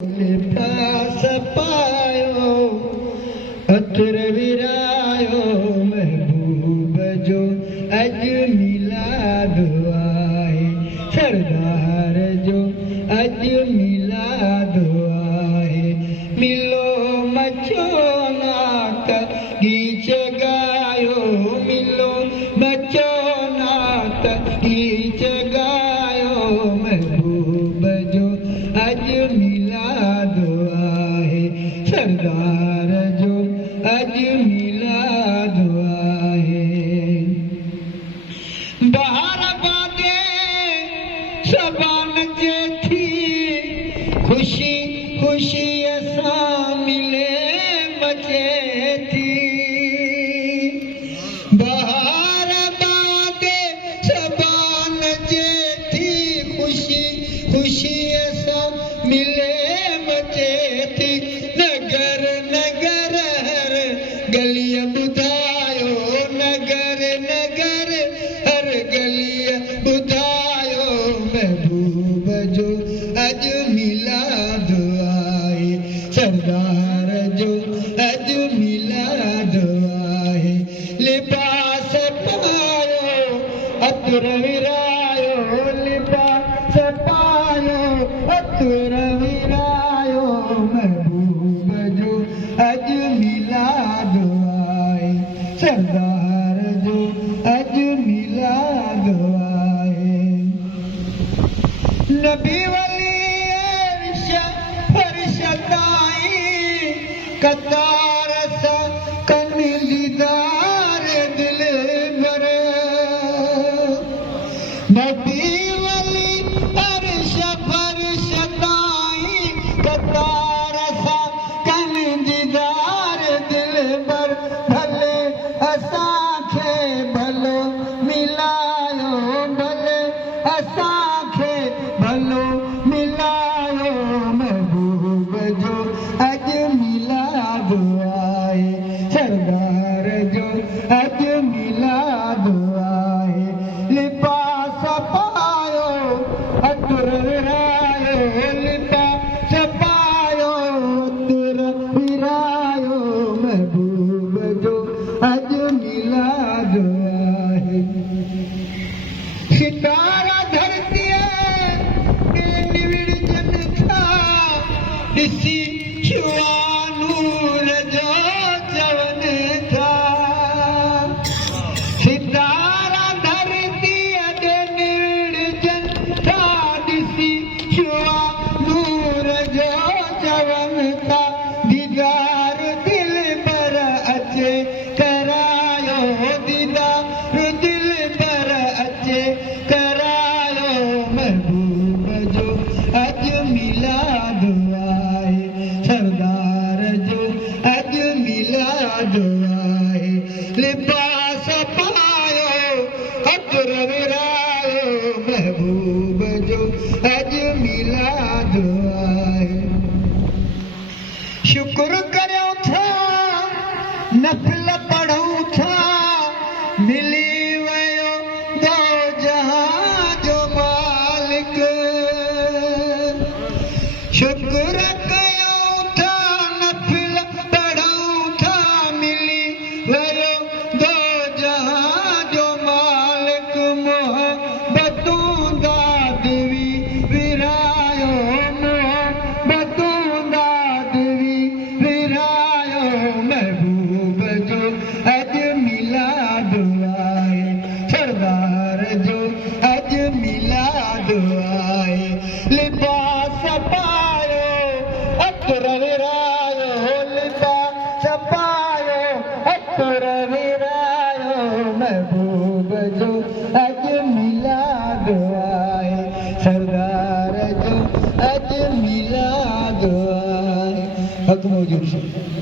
लिबास पायो अतर विरायो महबूब जो अज मिलाद आए सरदार जो अज मिलाद आए मिलो मचो नात गीत गायो मिलो मचो नात गीत गायो महबूब जो अज मिलाद आए सरदार जो अज मिलाद आए बहार बादे सबान जे थी खुशी खुशी असां मिले मचे थी बहार बादे सबान जे थी खुशी खुशी मिले मचे थी नगर नगर हर गलिय ॿुधायो नगर नगर हर गलिय ॿुधायो महबूब जो अज मिलाद आए सरदार जो अज मिलाद आए लिबास पायो अतर विरायो लिबास पायो अतर विरायो महबूब जो अज मिलाद आए सरदार जो अज मिलाद आए नबी वली फरिश्ताई कतार सा कन दीदार दिल भर नबी वली फरिश्ताई कतार सा कन दीदार दिल भर भले असांखे भलो मिलायो भले असांखे भलो मिलायो महबूब जो अज मिलाद आए सरदार जो अज मिलाद आए लिबास पायो अतर विरायो लिबास पायो अतर विरायो महबूब जो अज मिलाद आए सितारा धरतीअ ते निविड़जनि था ॾिसी छुआ नूर जो चवनि था सितारा धरतीअ ते निविड़जनि था ॾिसी छुआ नूर जो चवनि था दीदार दिल पर अचे करायो दीदार दिल पर अचे करायो महबूब जो अज मिलाद आए सरदार जो अज मिलाद आए लिबास पायो अतर विरायो महबूब जो अज मिलाद आए शुक्र करियो था नफिल पढ़ूं था मिली वयो दो जहां जो मालिक शुक्र कयो था नफिल पढ़ूं था मिली वयो दो जहां जो मालिक मोहब्बतूं दा दिवी विरायो मोहब्बतूं दा दिवी विरायो महबूब जो अज मिलाद आए सरदार जो अज मिलाद आए लिबास पायो अतर विरायो लिबास पायो अतर विरायो महबूब जो अज मिलाद आए सरदार जो अज मिलाद आए हक मौजूद